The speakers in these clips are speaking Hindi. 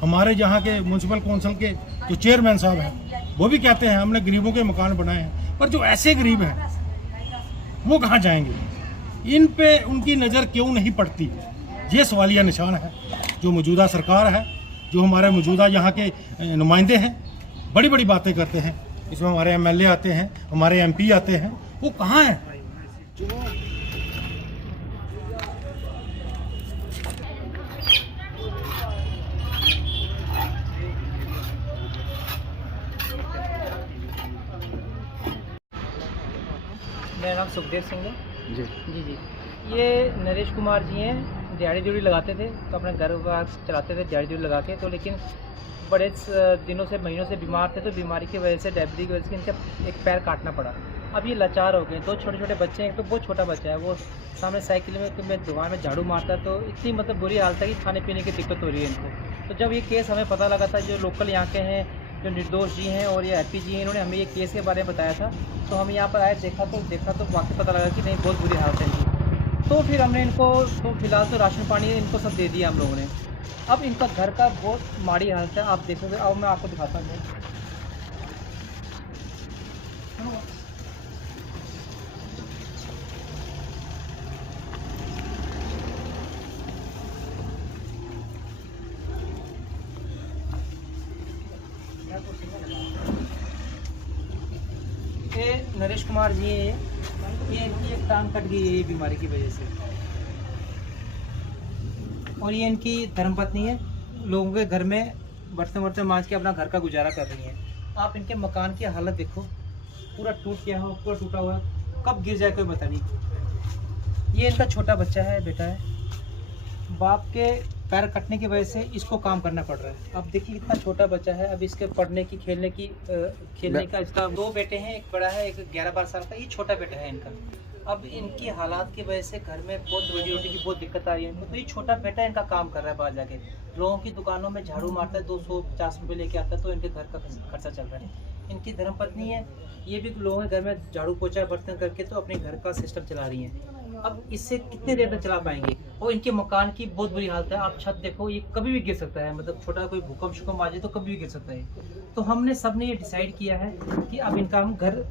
हमारे जहाँ के म्यूनसिपल कौंसिल के जो चेयरमैन साहब हैं वो भी कहते हैं हमने गरीबों के मकान बनाए हैं, पर जो ऐसे गरीब हैं वो कहाँ जाएंगे? इन पे उनकी नज़र क्यों नहीं पड़ती? ये सवालिया निशान है। जो मौजूदा सरकार है, जो हमारे मौजूदा यहाँ के नुमाइंदे हैं, बड़ी बड़ी बातें करते हैं, इसमें हमारे एमएलए आते हैं, हमारे एमपी आते हैं, वो कहाँ हैं? मेरा नाम सुखदेव सिंह है जी जी। ये नरेश कुमार जी हैं, दिहाड़ी ड्यूटी लगाते थे तो अपने घर बार चलाते थे दिहाड़ी ड्यूटी लगा के, तो लेकिन बड़े दिनों से महीनों से बीमार थे, तो बीमारी की वजह से डायबिटीज की वजह से इनका एक पैर काटना पड़ा। अब ये लाचार हो गए। दो छोटे छोटे बच्चे हैं, एक तो बहुत छोटा बच्चा है, वो सामने साइकिल में दुकान में झाड़ू मारता है, तो इतनी मतलब बुरी हालत है कि खाने पीने की दिक्कत हो रही है इनको। तो जब ये केस हमें पता लगा था, जो लोकल यहाँ के हैं, जो निर्दोष जी हैं और ये हैप्पी जी हैं, इन्होंने हमें ये केस के बारे में बताया था, तो हम यहाँ पर आए, देखा तो वाकई पता लगा कि नहीं, बहुत बुरी हालत है इनकी। तो फिर हमने इनको तो फिलहाल तो राशन पानी इनको सब दे दिया हम लोगों ने। अब इनका घर का बहुत माड़ी हालत है, आप देखोगे। अब मैं आपको दिखाता हूँ। ये नरेश कुमार जी है, ये इनकी एक टांग कट गई है ये बीमारी की वजह से, और ये इनकी धर्मपत्नी है, लोगों के घर में बर्तन वर्तन मांज के अपना घर का गुजारा कर रही हैं। आप इनके मकान की हालत देखो, पूरा टूट गया हो, पूरा टूटा हुआ है, कब गिर जाए कोई पता नहीं। ये इनका छोटा बच्चा है, बेटा है, बाप के पैर कटने की वजह से इसको काम करना पड़ रहा है। अब देखिए कितना छोटा बच्चा है, अब इसके पढ़ने की खेलने का इसका दो बेटे हैं, एक बड़ा है, एक 11-12 साल का, ये छोटा बेटा है इनका। अब इनकी हालात की वजह से घर में बहुत रोजी रोटी की बहुत दिक्कत आ रही है इनको। तो ये छोटा बेटा इनका काम कर रहा है बाहर जाके, लोगों की दुकानों में झाड़ू मारता है, 250 रुपये लेके आता है, तो इनके घर का खर्चा चल रहा है। इनकी धर्मपत्नी है, ये भी लोगों के घर में झाड़ू पोछा बर्तन करके तो अपने घर का सिस्टम चला रही हैं। अब इससे कितने देर तक चला पाएंगे? और इनके मकान की बहुत बुरी हालत है, आप छत देखो, ये कभी भी गिर सकता है, मतलब छोटा कोई भूकंप शुकंप आ जाए तो कभी भी गिर सकता है। तो हमने सबने ये डिसाइड किया है कि अब इनका हम घर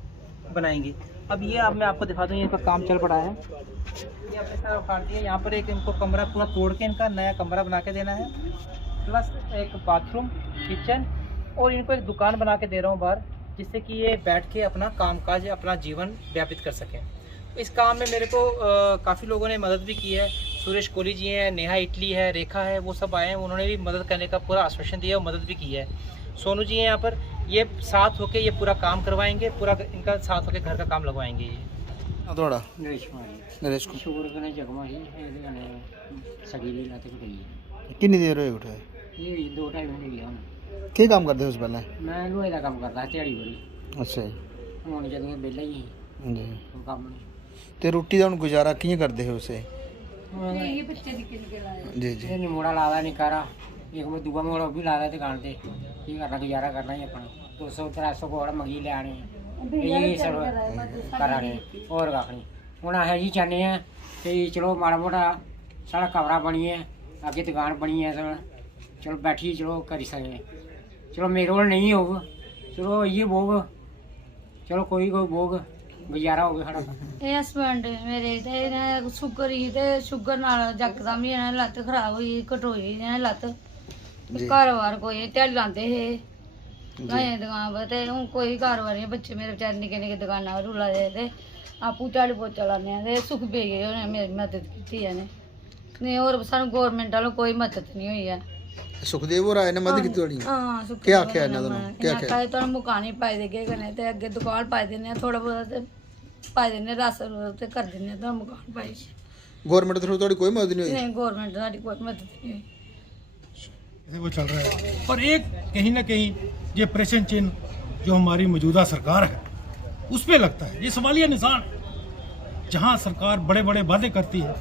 बनाएंगे। अब ये अब मैं आपको दिखा दूँ, इनका काम चल पड़ा है, ये अपने सारा उखाड़ दिया। यहाँ पर एक इनको कमरा पूरा तोड़ के इनका नया कमरा बना के देना है, प्लस एक बाथरूम, किचन, और इनको एक दुकान बना के दे रहा हूँ बाहर, जिससे कि ये बैठ के अपना कामकाज, अपना जीवन व्यापित कर सकें। इस काम में मेरे को काफ़ी लोगों ने मदद भी की है। सुरेश कोहली जी हैं, नेहा इटली है, रेखा है, वो सब आए हैं, उन्होंने भी मदद करने का पूरा आश्वासन दिया और मदद भी की है। सोनू जी हैं यहाँ पर, ये साथ होके ये पूरा काम करवाएंगे, पूरा इनका साथ होके घर का काम लगवाएंगे। ये थोड़ा नरेश कुमार नरेश को शुगर करने जगमा ही सगी ली लाते को गई कितनी देर होई उठे ये 2-2.5 महीने गया हूँ। की काम करते हो उस पहले? मैं लोहे का काम करता दिहाड़ी बड़ी अच्छा जी हूँ, जब बेला ही जी काम ते रोटी का गुजारा कि'यां करते हो उसे? नहीं। जी जी ये मुड़ा ला नहीं करा, एक में दूआ मुड़ा भी ला दुकान से, ये करना गुजारा करना ही अपना 200-300 को मंगी ले आने, यही सब करा रहे और कखनी हूँ। अस जी चाहते हैं कि चलो माड़ा मोटा साढ़ा कमरा बनिए, अगे दुकान बनी है, चलो बैठिए, चलो करी सकें, चलो मेरे को नहीं होग, चलो ये बोग, चलो कोई बोग गुजारा हो गया साढ़ा। ਇਹ ਹਸਬੈਂਡ ਮੇਰੇ ਤੇ ਇਹਨੇ ਸ਼ੂਗਰ ਹੀ ਤੇ ਸ਼ੂਗਰ ਨਾਲ ਜੱਕਦਮ ਹੀ ਇਹਨਾਂ ਦੀ ਲੱਤ ਖਰਾਬ ਹੋਈ, ਘਟੋਈ ਇਹਨਾਂ ਦੀ ਲੱਤ। ਘਰ-ਬਾਰ ਕੋਈ ਢਿੱਲ ਲਾਂਦੇ ਇਹ ਗਏ ਦੁਕਾਨ ਪਰ, ਤੇ ਹੁਣ ਕੋਈ ਘਰ-ਬਾਰ ਨਹੀਂ। ਬੱਚੇ ਮੇਰੇ ਵਿਚਾਰੇ ਨਿੱਕੇ ਨਿੱਕੇ ਦੁਕਾਨਾਂ ਰੂਲਾ ਦੇ ਤੇ ਆਪੂ ਝਾੜੂ ਪੋਚਾ ਲਾਉਂਦੇ ਆ, ਤੇ ਸੁਖ ਪੀ ਗਏ ਉਹਨੇ ਮੇਰੀ ਮਦਦ ਕੀਤੀ ਇਹਨੇ। ਨਹੀਂ ਹੋਰ ਸਾਨੂੰ ਗੌਰਮੈਂਟ ਵੱਲੋਂ ਕੋਈ ਮਦਦ ਨਹੀਂ ਹੋਈ ਹੈ। सुखदेव और आए ने मदद की थोड़ी ਹਾਂ ਸੁਖ क्या आख्या इन्होंने दोनों? क्या आख्या? ਕਹੇ ਤੁਹਾਨੂੰ ਮਕਾਨ ਹੀ ਪਾਈ ਦੇਗੇ ਕਨੇ, ਤੇ ਅੱਗੇ ਦੁਕਾਨ ਪਾਈ ਦਿੰਦੇ ਆ, ਥੋੜਾ ਬਹੁਤ ਤੇ ਪਾਈ ਦਿੰਦੇ ਰਾਸ਼ਨ ਤੇ ਕਰ ਦਿੰਦੇ ਆ, ਤੁਹਾਨੂੰ ਮਕਾਨ ਪਾਈ गवर्नमेंट थ्रू थोड़ी कोई मदद नहीं हुई? नहीं, गवर्नमेंट साडी कोई मदद नहीं हुई। ऐसे वो चल रहा है। पर एक कहीं ना कहीं ये प्रश्न चिन्ह जो हमारी मौजूदा सरकार है उस पर लगता है, ये सवालिया निशान है। जहाँ सरकार बड़े बड़े वादे करती है,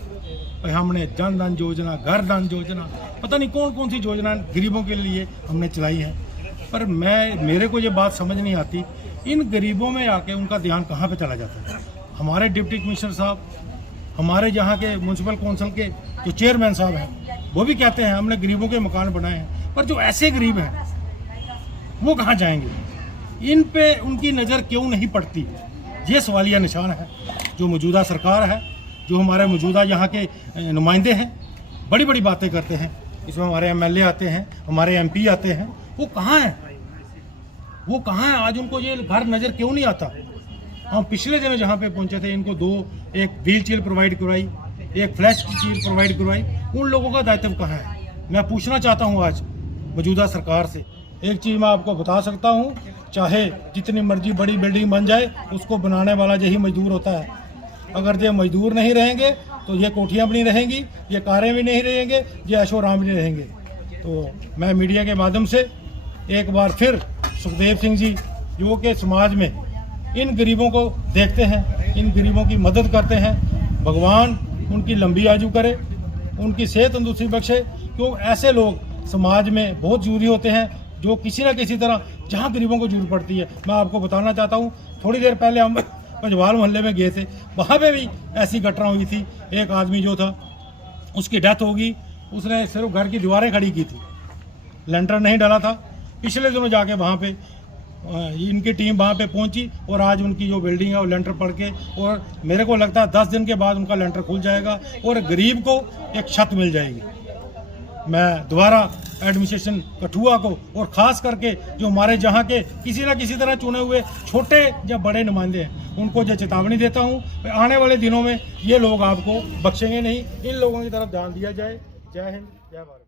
भाई हमने जन धन योजना, घर धन योजना, पता नहीं कौन कौन सी योजना गरीबों के लिए हमने चलाई है, पर मेरे को ये बात समझ नहीं आती, इन गरीबों में आके उनका ध्यान कहाँ पे चला जाता है। हमारे डिप्टी कमिश्नर साहब, हमारे जहाँ के म्यूनसिपल कौंसिल के जो चेयरमैन साहब हैं वो भी कहते हैं हमने गरीबों के मकान बनाए हैं, पर जो ऐसे गरीब हैं वो कहाँ जाएंगे? इन पे उनकी नज़र क्यों नहीं पड़ती? ये सवालिया निशान है। जो मौजूदा सरकार है, जो हमारे मौजूदा यहाँ के नुमाइंदे हैं, बड़ी बड़ी बातें करते हैं, इसमें हमारे MLA आते हैं, हमारे MP आते हैं, वो कहाँ हैं? वो कहाँ हैं? आज उनको ये घर नज़र क्यों नहीं आता? हम पिछले दिनों जहाँ पे पहुँचे थे, इनको एक व्हील चेयर प्रोवाइड करवाई, एक फ्लैश की चेयर प्रोवाइड करवाई। उन लोगों का दायित्व कहाँ है? मैं पूछना चाहता हूँ आज मौजूदा सरकार से। एक चीज़ मैं आपको बता सकता हूँ, चाहे जितनी मर्जी बड़ी बिल्डिंग बन जाए, उसको बनाने वाला यही मजदूर होता है। अगर ये मजदूर नहीं रहेंगे तो ये कोठियाँ भी नहीं रहेंगी, ये कारें भी नहीं रहेंगे, ये ऐशो आराम भी नहीं रहेंगे। तो मैं मीडिया के माध्यम से एक बार फिर सुखदेव सिंह जी, जो कि समाज में इन गरीबों को देखते हैं, इन गरीबों की मदद करते हैं, भगवान उनकी लंबी आयु करे, उनकी सेहत तंदुरुस्ती बख्शे। क्यों ऐसे लोग समाज में बहुत जरूरी होते हैं, जो किसी न किसी तरह जहाँ गरीबों को जरूरत पड़ती है। मैं आपको बताना चाहता हूँ, थोड़ी देर पहले हम पंजवाल मोहल्ले में गए थे, वहाँ पे भी ऐसी घटना हुई थी। एक आदमी जो था, उसकी डेथ होगी, उसने सिर्फ घर की दीवारें खड़ी की थी, लेंटर नहीं डाला था। पिछले दिनों जाके वहाँ पे इनकी टीम वहाँ पे पहुँची और आज उनकी जो बिल्डिंग है वो लेंटर पड़ के, और मेरे को लगता है 10 दिन के बाद उनका लेंटर खुल जाएगा और गरीब को एक छत मिल जाएगी। मैं दोबारा एडमिनिस्ट्रेशन कठुआ को और ख़ास करके जो हमारे जहाँ के किसी न किसी तरह चुने हुए छोटे या बड़े नुमाइंदे हैं, उनको जो चेतावनी देता हूँ, आने वाले दिनों में ये लोग आपको बख्शेंगे नहीं। इन लोगों की तरफ ध्यान दिया जाए। जय हिंद, जय भारत।